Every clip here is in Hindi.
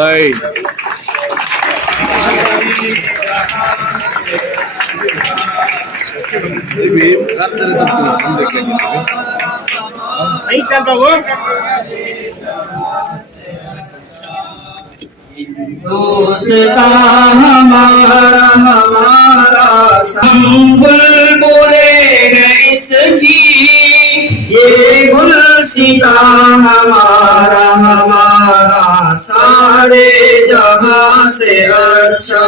भाई। दोस्ता हमारा हमारा हम बुलबुले इसकी ये गुलसिता हमारा हमारा सारे जहां से अच्छा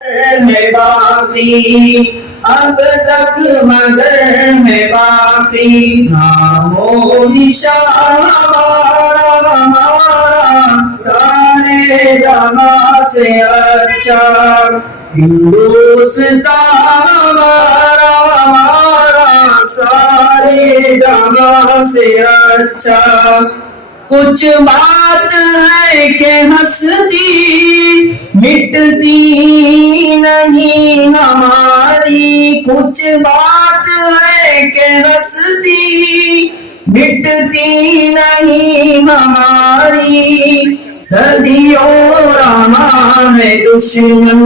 है बाकी अब तक मगर है बाकी नामो निशान हमारा हमारा सारे जहां से अच्छा हिंदुस्तान हमारा हमारा सारे जहां से अच्छा कुछ बात है कि हंसती मिटती नहीं हमारी कुछ बात है कि हंसती मिटती नहीं हमारी सदियों रहा है दुश्मन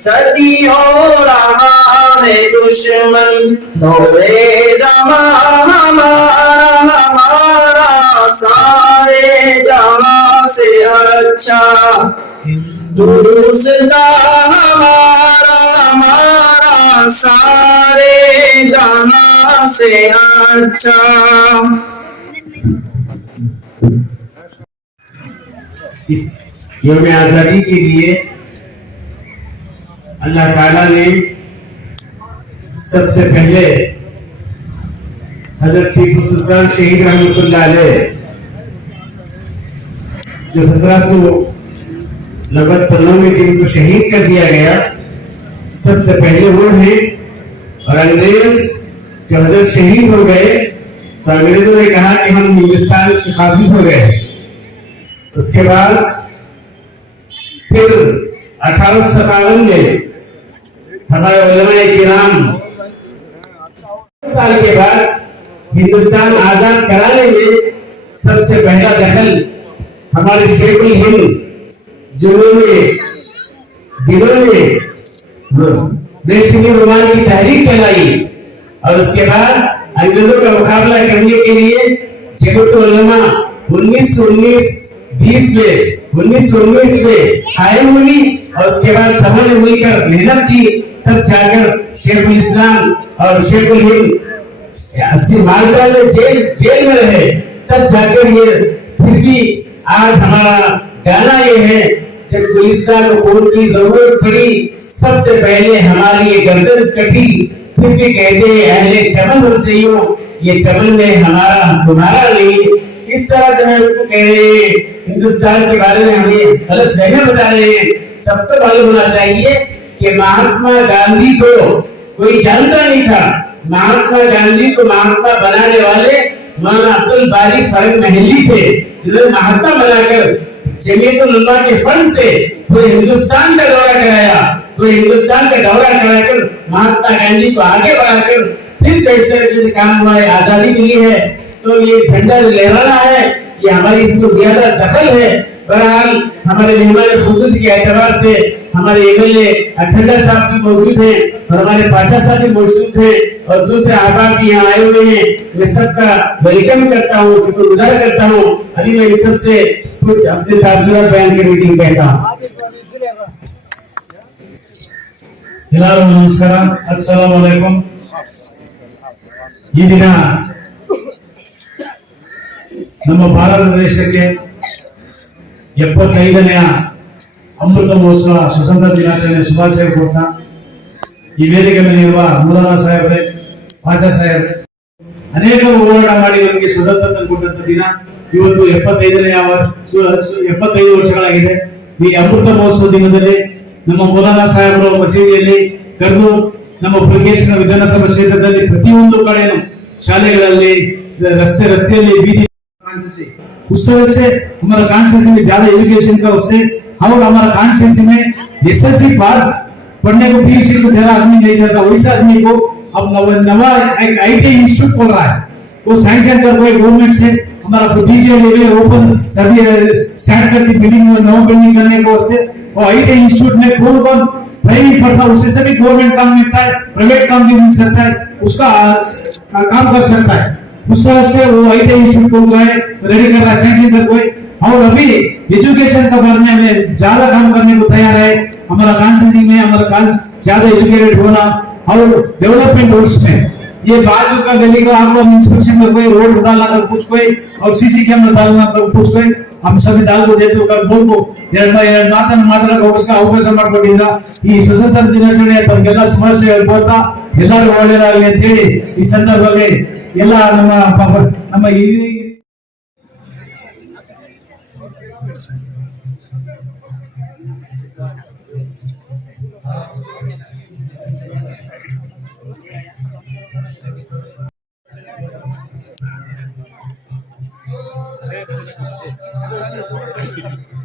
सदियों रहा है दुश्मन दौरे ज़मां हमारा हमारा सारे जहां से अच्छा हिंदुस्ता हमारा हमारा सारे जहां से अच्छा। इस यौम आज़ादी के लिए अल्लाह ताला ने सबसे पहले हजरत टीपू सुल्तान शहीद रहमतुल्लाह अलैह जो 1799 में जिनको शहीद कर दिया गया सबसे पहले वो हैं। और अंग्रेज जब हजरत शहीद हो गए तो अंग्रेजों ने कहा कि हम हिंदुस्तान के काबिज हो गए। उसके बाद फिर 1857 में हमारे उलमाए किराम साल के बाद हिंदुस्तान आजाद कराने में सबसे पहला दखल हमारे शेखुल हिंद जिन्होंने रेशमी रुमाल की तहरीक चलाई और उसके बाद अंग्रेजों का मुकाबला करने के लिए जमात उलमा 1919 में कायम हुई और उसके बाद सबों ने मिलकर मेहनत की तब जाकर शेखुल इस्लाम और शेखुल हिंद 80 मालदा में जेल में रहे तब जाकर ये फिर भी आज हमारा गाना ये है जब गुलिस्तान को खून की जरूरत पड़ी सबसे पहले हमारी ये गर्दन कटी फिर भी कहते हैं अहले चमन हमसे यूं ये चमन में हमारा तुम्हारा नहीं। इस तरह जो है उनको कह रहे हैं हिंदुस्तान के बारे में हमें गलत फहमी बता रहे हैं। सबको मालूम होना चाहिए कि महात्मा गांधी को कोई जानता नहीं था। महात्मा गांधी को महात्मा बनाने वाले मौलाना अब्दुल बारी फरंग महली थे जिन्होंने महात्मा बनाकर जमीयत उलमा के फंड से पूरे हिंदुस्तान का दौरा कराया। पूरे हिंदुस्तान का दौरा कराकर महात्मा गांधी को आगे बढ़ाकर फिर जैसे काम हुआ है आजादी मिली है तो ये झंडा लहराना है ये हमारी इसमें ज्यादा दखल है। बहरहाल हमारे मेहमान खुसूसी के एतबार से हमारे एमएलए अखंडा साहब भी मौजूद हैं और हमारे पाशा साहब भी मौजूद हैं और दूसरे अहबाब भी यहाँ आए हुए हैं। मैं सबका वेलकम करता हूँ शुक्रगुजार करता हूँ। अभी मैं इन सबसे कुछ अपने तासुरात बयान की मीटिंग कहता हूँ। नमस्कार अस्सलामु अलैकुम। ಈ ದಿನ ನಮ್ಮ ಭಾರತ ದೇಶಕ್ಕೆ 75ನೇ ಅಮೃತ ಮಹೋತ್ಸವ ಸ್ವತಂತ್ರ ದಿನಾಚರಣೆ ಶುಭಾಶಯ ಕೊಡ್ತಾ ಈ ವೇದಿಕೆ ಮೇಲಿರುವ ಮೌಲಾನಾ ಸಾಹೇಬ್ರೆ ಪಾಷಾ ಸಾಹೇಬ್ರೆ ಅನೇಕ ಹೋರಾಟ ಮಾಡಿ ನಮಗೆ ಸ್ವತಂತ್ರ ತಂದುಕೊಟ್ಟಂತ ದಿನ ಇವತ್ತು 75 ವರ್ಷಗಳಾಗಿದೆ। ಈ ಅಮೃತ ಮಹೋತ್ಸವ ದಿನದಲ್ಲಿ ನಮ್ಮ ಮೌಲಾನಾ ಸಾಹೇಬರು ಮಸೀದಿಯಲ್ಲಿ ಕರೆದು ನಮ್ಮ ಬೃಹೇಶ್ವರ ವಿಧಾನಸಭಾ ಕ್ಷೇತ್ರದಲ್ಲಿ ಪ್ರತಿಯೊಂದು ಕಡೆನೂ शालेಗಳಲ್ಲಿ रस्ते बीदी उस तरह से हमारा कॉन्स्टिट्यूंसी में ज्यादा एजुकेशन का उससे और हमारा कॉन्स्टिट्यूंसी में एसएससी पार पढ़ने को पीयूसी को ज्यादा आदमी नहीं चाहता। वैसे आदमी को अब नवा एक आईटी इंस्टीट्यूट खोल रहा है वो सैंक्शन कर रहा है गवर्नमेंट से हमारा डीजे ओपन सभी स्टार्ट करती बिल्डिंग नौ बिल्डिंग करने को उससे और आईटी इंस्टीट्यूट में कौन कौन ट्रेनिंग पढ़ता उससे सभी गवर्नमेंट काम मिलता है, प्राइवेट काम भी मिल सकता है, उसका काम कर सकता है। उस तरह से वो आईटी इंस्टीट्यूट को रेडी कर रहा है, सैंक्शन कर कोई। और अभी एजुकेशन का बारे में ज्यादा काम करने को तैयार है। हमारा कॉन्स्टिट्यूंसी में हमारा कॉन्स ज्यादा एजुकेटेड होना और डेवलपमेंट उसमें ये बाजू का गली का आप लोग इंस्पेक्शन में कोई रोड डालना कर कुछ कोई और सीसी कैमरा डालना कर कुछ कोई हम सभी डाल को देते कर बोल को ಮಾತಾಡಕ ಅವಕಾಶ ಮಾಡಿಕೊಟ್ಟಿದ್ರ ಈ ಸ್ವತಂತ್ರ ದಿನಾಚರಣೆ ತಮಗೆಲ್ಲ ಸಮಸ್ಯೆ ಹೇಳ್ಬೋತಾ ಎಲ್ಲರೂ ಒಳ್ಳೆಯದಾಗಲಿ ಅಂತ ಹೇಳಿ ಈ ಸಂದರ್ಭದಲ್ಲಿ ಎಲ್ಲ ನಮ್ಮ Thank you.